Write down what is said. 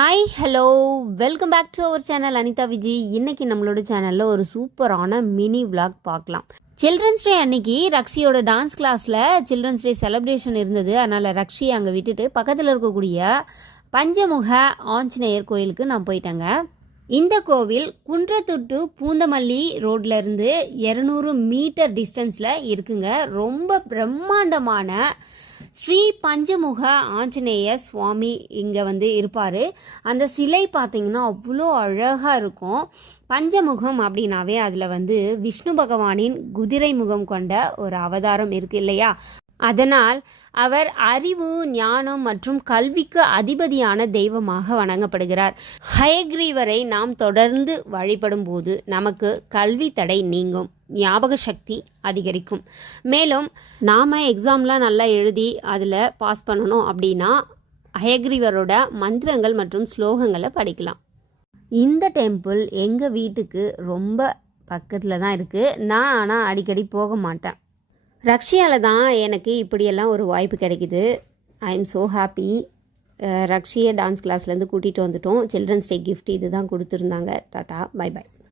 Hi hello welcome back to our channel Anitha Vijay. இன்னைக்கு நம்மளோட சேனலில் ஒரு சூப்பரான மினி விளாக் பார்க்கலாம். சில்ட்ரன்ஸ் டே அன்னைக்கு ரக்ஷியோட டான்ஸ் கிளாஸில் சில்ட்ரன்ஸ் டே செலிப்ரேஷன் இருந்தது. அதனால் ரக்ஷியை அங்கே விட்டுட்டு பக்கத்தில் இருக்கக்கூடிய பஞ்சமுக ஆஞ்சநேயர் கோயிலுக்கு நான் போயிட்டேங்க. இந்த கோவில் குன்றத்துட்டு பூந்தமல்லி ரோட்லேருந்து 200 மீட்டர் டிஸ்டன்ஸில் இருக்குங்க. ரொம்ப பிரம்மாண்டமான ஸ்ரீ பஞ்சமுக ஆஞ்சநேய சுவாமி இங்கே இருப்பார். அந்த சிலை பார்த்திங்கன்னா அவ்வளோ அழகாக இருக்கும். பஞ்சமுகம் அப்படின்னாவே அதில் விஷ்ணு பகவானின் குதிரை முகம் கொண்ட ஒரு அவதாரம் இருக்குது இல்லையா? அதனால் அவர் அறிவு, ஞானம் மற்றும் கல்விக்கு அதிபதியான தெய்வமாக வணங்கப்படுகிறார். ஹயக்ரீவரை நாம் தொடர்ந்து வழிபடும் போது நமக்கு கல்வி தடை நீங்கும், ஞாபக சக்தி அதிகரிக்கும். மேலும் நாம் எக்ஸாம்லாம் நல்லா எழுதி அதில் பாஸ் பண்ணணும் அப்படின்னா ஹயக்ரீவரோட மந்திரங்கள் மற்றும் ஸ்லோகங்களை படிக்கலாம். இந்த டெம்பிள் எங்கள் வீட்டுக்கு ரொம்ப பக்கத்தில் தான் இருக்குது. நான் ஆனால் அடிக்கடி போக மாட்டேன். ரக்ஷியால் தான் எனக்கு இப்படியெல்லாம் ஒரு வாய்ப்பு கிடைக்குது. I am so happy. ரக்ஷியை டான்ஸ் கிளாஸ்லேருந்து கூட்டிகிட்டு வந்துட்டோம். சில்ட்ரன்ஸ் டே கிஃப்ட் இது தான் கொடுத்துருந்தாங்க. டாட்டா, பை பை.